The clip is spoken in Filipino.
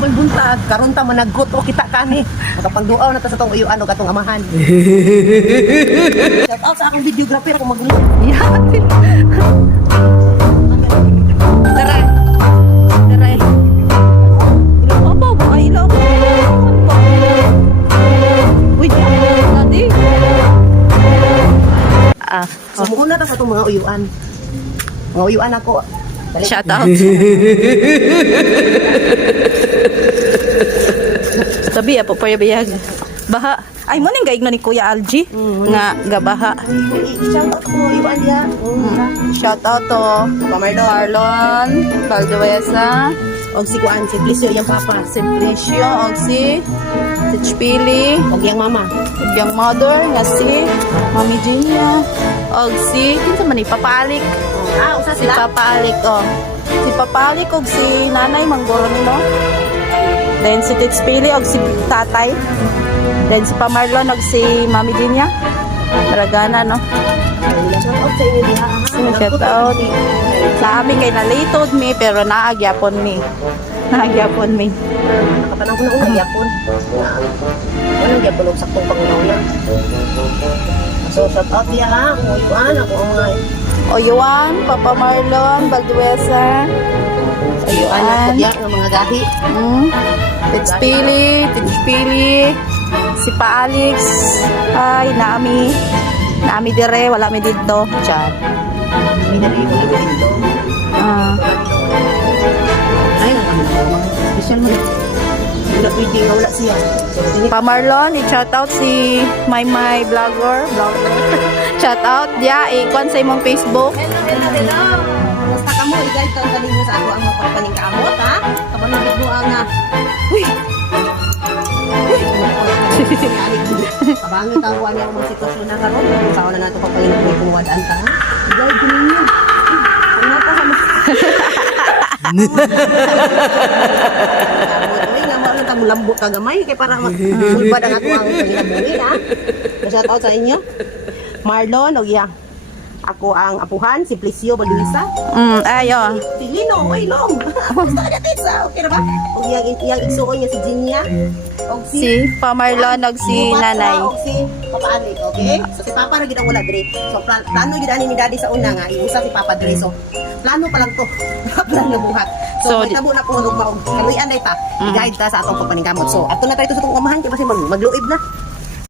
ko'y buntag, karon ta managgot o kita kani. Nakapagduaw na ta sa tong uyuan o katong amahan. Shout out sa akong videographer kung magulo. Yan. Tara. Tara. Ilaw pa ba? Ay, ilaw pa. Uy, tadi. So muna ta sa tong mga uyuan. Mga uyuan ako. Dali. Shout out. Tabi apo pa bayag. Baha. Ay mo ning gaigno ni Kuya Algie nga gabaha. Shout out ko mga uyuan diha. Shout out to Marlon Valduesa, Og si Kuan, si Plisyo yang papa, Simplicio, og si Chpili, og yang mama. og yung mother nga si Mami Gina, og si kinsa man ni Papalik. Usa Si Papalik oh. Si Papalik og si Nanay Manggoro nino. Then si Titspili og si Tatay. Then si Pamarlon og si Mami Gina. Maragana no. Shout out sa inyo diha. Shout out. Sa amin kay nalitod mi pero naagyapon mi. Naagyapon mi. Nakapanang ko na unang yapon. Walang yapon og saktong pangunaw. So shout out diha ha, kung uyuan ako ang mga Oyuan, Papa Marlon, Valduesa. uyuan ako diha ng mga gahi. Titspili, si Pa Alex. Ay, Naami dire, wala mi dito. Chat. Minari ko dito. Ay, mga special mo. Wala pwede nga wala siya. Pa Marlon, i-shout out si Maymay Vlogger. Shout out dia, ikon sa imong Facebook. Hello. Basta ka mo, i-guide ka galing mo sa ako ang mapapaning kaamot, ha? Kamanagit mo ang uy! Kabangit ang kuha niya ang mga sitwasyon na karon. Saan na nato pagpalinag may kumuwadaan ka, ha? I-guide ko ninyo. Ang nata sa mga... Uy, nga maroon ka mulambot ka gamay kaya para magulbad ang ako ang panginabuhin, ha? Shout out sa inyo. Marlon, o iya. Ako ang apuhan, si Plisyo Valduesa. Ayo. Si Lino, ay Long. Gusto ka natin sa, okay na ba? O iyang igsuon niya si Jinya. O Si Pa Marlon og si Nanay. O si Papa Alec, okay? So si Papa na gid ang wala dre. So plano gid ani ni Daddy sa una nga, iusa si Papa dre. So plano pa lang to. Plan na buhat. So may tabo na po og maog. Kaluyan day ta. I-guide ta sa atong pagpaningkamot. So ato na tayo sa atong umahan kay basi magluib na.